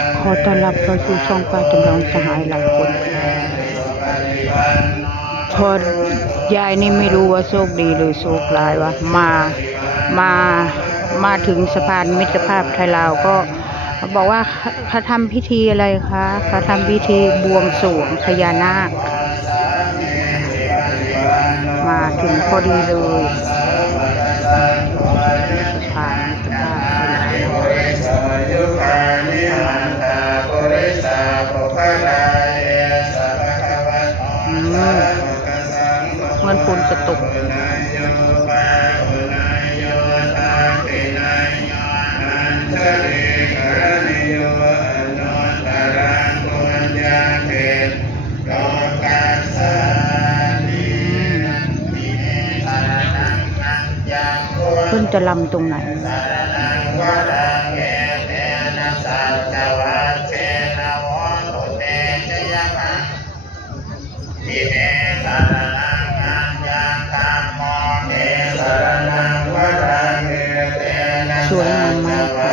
ขอต้อนรับเข้าสู่ช่องป้าจำลองสหายหลายคนพอยายนี่ไม่รู้ว่าโชคดีหรือโชคร้ายวะมามาถึงสะพานมิตรภาพไทยลาวก็บอกว่าเขาทำพิธีอะไรคะเขาทำพิธีบวงสรวงพญานาคมาถึงพอดีเลยสะพานมิตรภาพไทยลาวเหมือนฝนจะตกเพิ่นจะลำตรงไหนสวยงามมาก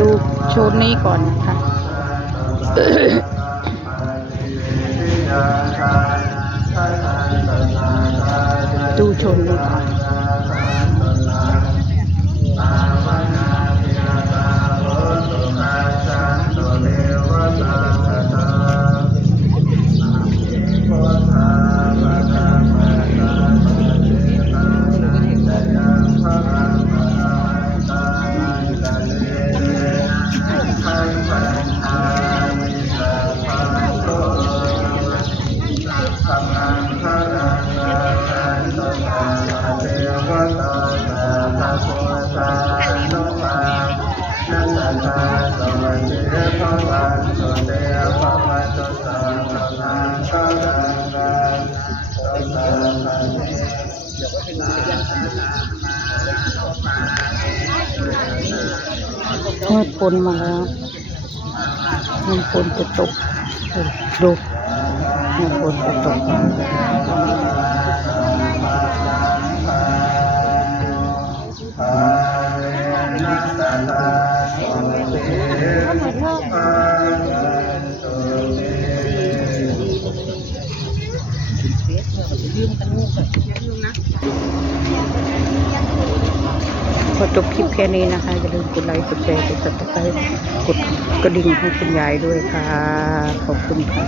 ดูโชว์นี้ก่อนนะคะดูโชว์นี้ก่อนเมื่อฝนมาแล้วมันฝนจะตกดูมันฝนจะตกเ พอจบคลิปแค่นี้นะคะอย่าลืมกดไลค์กดแชร์กดซับสไครต์กดกระดิ่งให้คุณยายด้วยค่ะขอบคุณค่ะ